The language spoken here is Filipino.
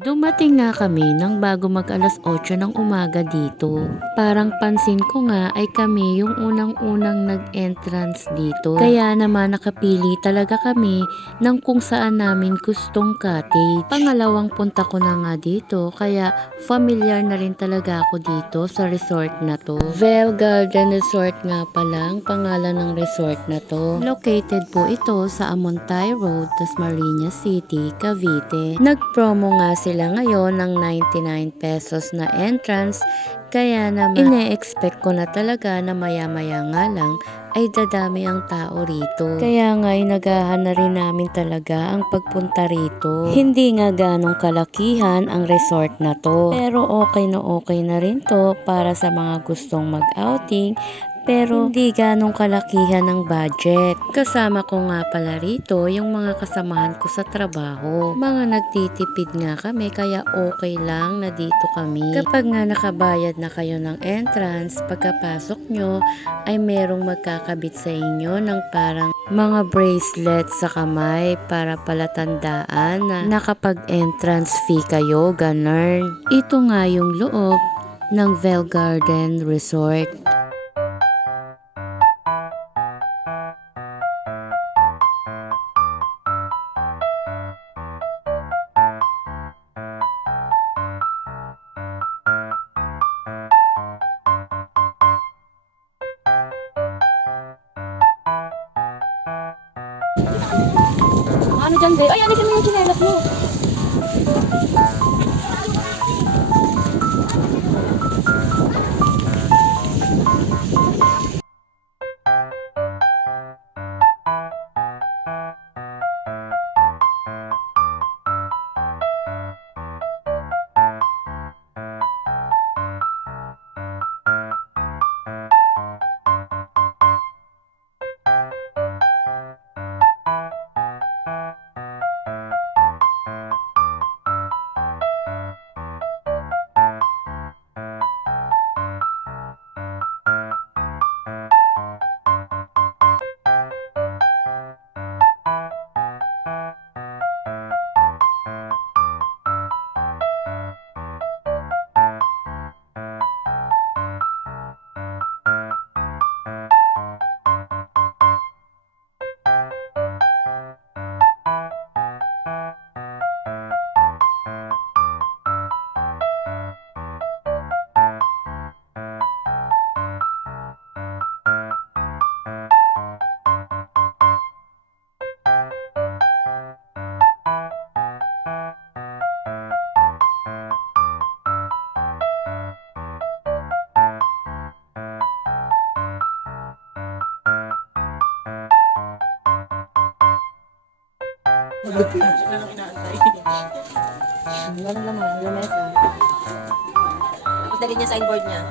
Dumating nga kami nang bago mag alas 8 ng umaga dito. Parang pansin ko nga ay kami yung unang-unang nag-entrance dito. Kaya naman nakapili talaga kami ng kung saan namin gustong cottage. Pangalawang punta ko na nga dito kaya familiar na rin talaga ako dito sa resort na to. Vel Garden Resort nga pala ang pangalan ng resort na to. Located po ito sa Amontay Road, Dasmariñas City, Cavite. Nag-promo nga sila ngayon ng 99 pesos na entrance, kaya naman ine-expect ko na talaga na maya-maya nga lang ay dadami ang tao rito. Kaya nga inagahan na rin namin talaga ang pagpunta rito. Hindi nga ganong kalakihan ang resort na to, pero okay na rin to para sa mga gustong mag-outing, pero hindi ganong kalakihan ng budget. Kasama ko nga pala rito yung mga kasamahan ko sa trabaho. Mga nagtitipid nga kami kaya okay lang na dito kami. Kapag nga nakabayad na kayo ng entrance, pagkapasok nyo ay merong magkakabit sa inyo ng parang mga bracelet sa kamay para palatandaan na nakapag-entrance fee kayo, ganun. Ito nga yung loob ng Vel Garden Resort. Ano dyan, babe? Ay, alisin mo yung chinelas mo. Wala naman, lamesa. Tapos dali niya signboard niya.